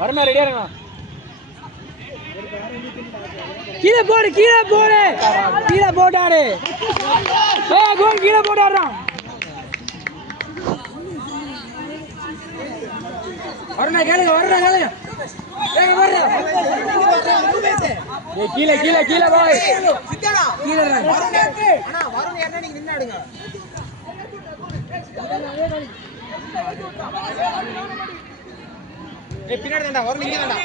வரணும் ரெடியா இருங்க. கீழே போடு கீழே போடு கீழே போட்டாரு. கோல் கீழே போட்டாடுறான். வரணும் கேளுங்க வரணும் கேளுங்க. கீழே கீழே கீழே போய் கீழே பின்னாடி தாண்டா வரணும் இங்கே தாண்டா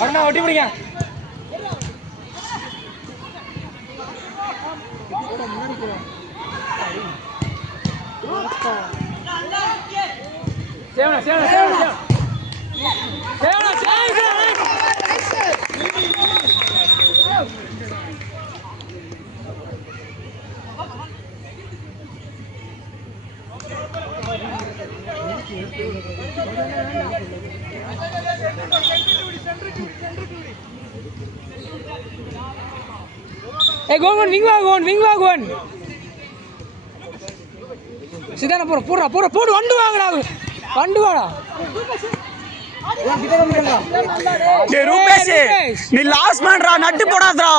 வரணும் ஒட்டி பிடிங்க. சேவனா சேவனா சேவனா சேவனா சேவனா Hey, go on, wing wag on, wing wag on. Sidana pora, pora, pora, pora, vandu vaangada, vandu vaada. Hey, Rupesh, nee last man ra, nattu podadra.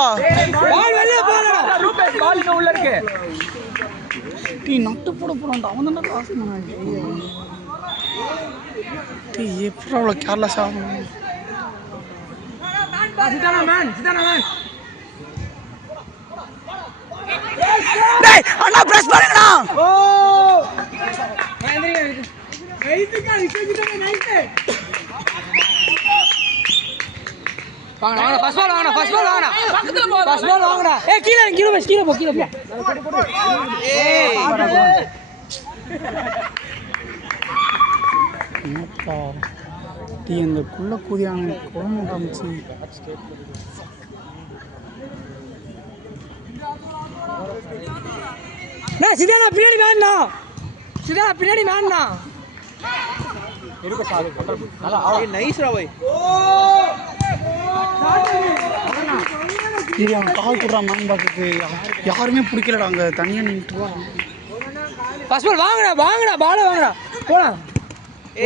Ball vella podadra. Rupesh, ball inga ulla irukku. Tee nattu poda poranda, avanda last man aayi. Tee epra avla careless ah. Sidana man. டேய் அண்ணா press பண்ணுங்கடா. ஓ மகேந்திரங்க ரைட்டுக்கா இசைக்கிட்ட night வாங்க வாங்க first ball வாங்க பக்கத்துல போ first ball வாங்கடா. ஏய் கீழ போ ஏய் என்னப்பா டீ அந்த குள்ள கூதியாங்க கோம காமிச்சு நான் சிதானா பின்னாடி வேணா இருக்கு சாது நல்லா ஏய் நைஸ் ரா பாய். இது அவன் கால் குடுறா மேன் பாக்குது யாருமே பிடிக்கலடா அங்க தனியா நின்னுட்டு வா. ஃபர்ஸ்ட் பால் வாங்கடா பால் வாங்கடா போலாம்.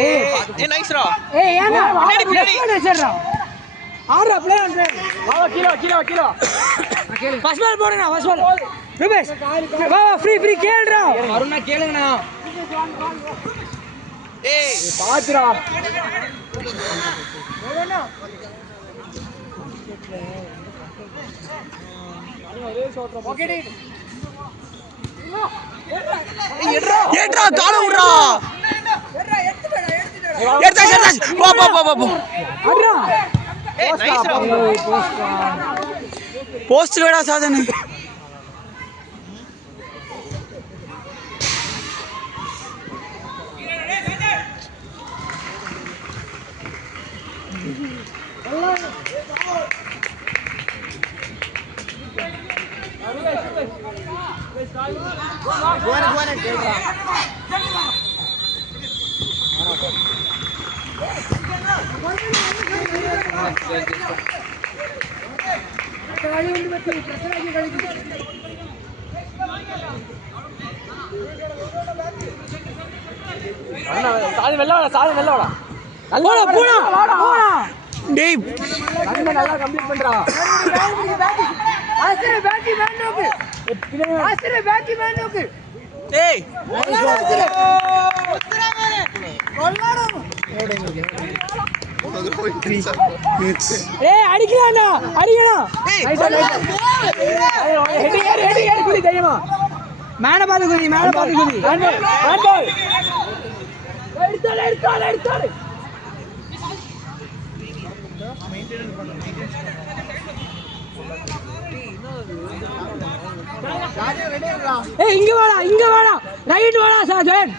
ஏய் நைஸ் ரா. ஏய் ஏனா பின்னாடி செட்றா ஆறா ப்ளே ஆன் வா கீழ ஃபர்ஸ்ட் பால் போடுங்க ஃபர்ஸ்ட் பால் ரூபேஷ் வா ஃப்ரீ கேளுடா அருணா கேளுங்கண்ணா. ஏய் பாத்துடா ஓகே டி ஏட்ரா கால விடுறா எடுத்துடா போ அட்ரா. ஏய் நைஸ் ரா போஸ்ட் வேடா சாதன சாதி வெல்ல வாடா டேய் நல்லா கம்ப்ளீட் பண்றா. ஆசிரே பேட்டி மேன் நோக்கு டேய் ஏய் அடிக்கலாம் ஹெடிங் குதி தெரியுமா மேல பாத்து குதி எடுத்தாரு ஏய் இங்க வாடா ரைட் வாடா சாஜன்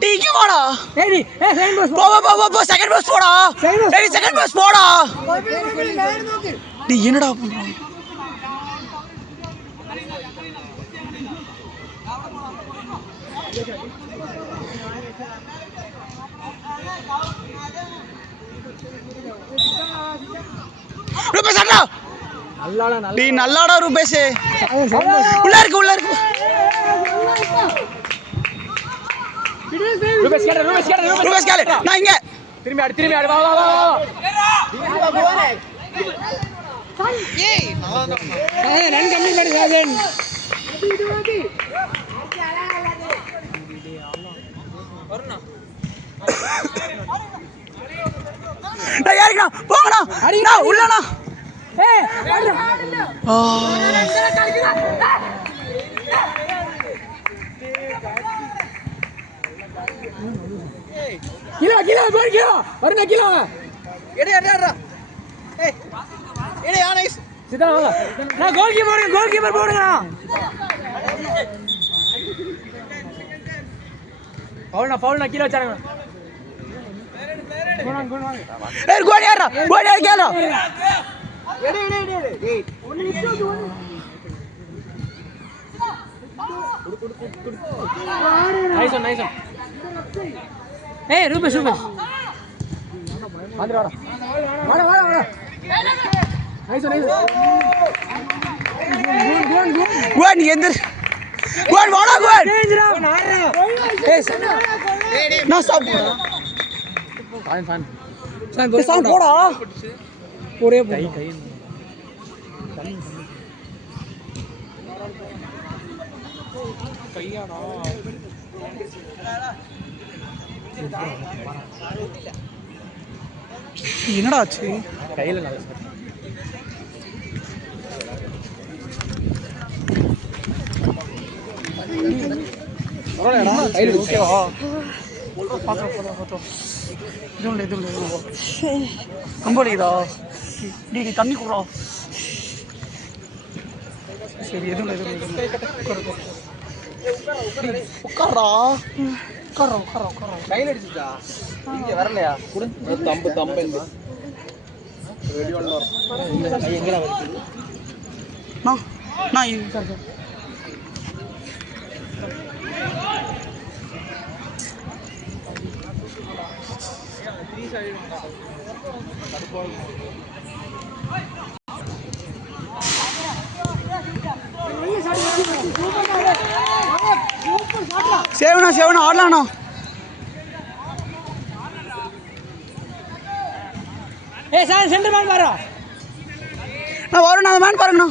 டீ இங்க வாடா ஏய் செகண்ட் பாஸ் போ செகண்ட் பாஸ் போடா செகண்ட் பாஸ் போடா டீ என்னடா பண்றான் ரூபேஷ் அண்ணா நீ நல்லாடா ரூபேஷ் உள்ள இருக்கு ரூபேஷ் கேளு நான் இங்க திரும்பி ஆடு வா ஏய் ரன் கம்மி பண்ணு சாஜன் டேய் யாருடா போங்கடா அடிடா உள்ளடா ஏய் கிலோ போய் கிலோ வருங்க கிலோ எடா ஏய் எடா யா நைஸ் சிதா வாங்க நான் கோல் கீப்பர் போடுங்கடா ஃபவுல்னா கீழ வச்சாங்க கோல் வாங்க ஏய் கோல் யாரா கேளோ எடே ஏய் ஒன்னு நிச்சயம் நைஸ் ஏய் ரூபேஷ் வாடா நைஸ் கோன் எந்த கோன் வாடா கோன் ஏய் நான் சாப்பிடு ஃபைன் போடா ஒரே கை கையாடா என்னடா ஆச்சு கையில நல்லா பரவாயில்லடா கையில ஓகேவா பாத்து இதுல கம்பளிதா டி தண்ணி குறா சரி எதுல உட்காரா கையில அடிச்சுட்டா இங்க வரலையா குடு தம்பு ரெடி பண்ணலாம் எங்கடா வருது நான் சார் சேவனா ஆடலாண்ணா ஏ சார் சென்டர் மேன் பாரு நான் வரணும் அந்த மேன் பாருங்கண்ணா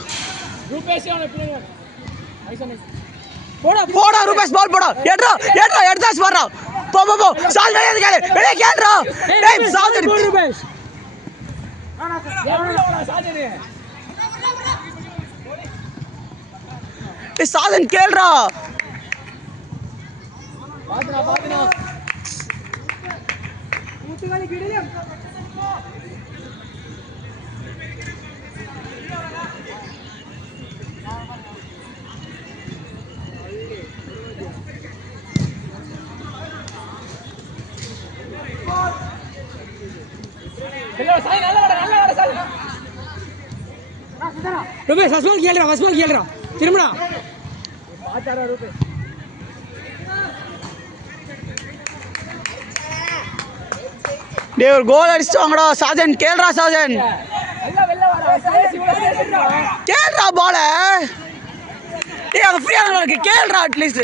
ரூபேஷ் போடா ரூபேஷ் பால் போடா எடுத்தாஸ் பாறா போ சால் வெளிய கேளுடா டேய் சால் ரூபேஷ் ஏய் சாதன் கேளுடா பாத்துனா ஊத்துகாலி கிடல ரூபேஷ் ஃபஸ்ட் கேளுடா திரும்படா பாத்தாரா ரூபேஷ் டேய் ஒரு கோல் அடிச்சு வாங்கடா சாஜன் கேளுடா சாஜன் வெல்ல வாடா கேளுடா பால டேய் அது ஃப்ரீயா இருக்கு கேளுடா அட்லீஸ்ட்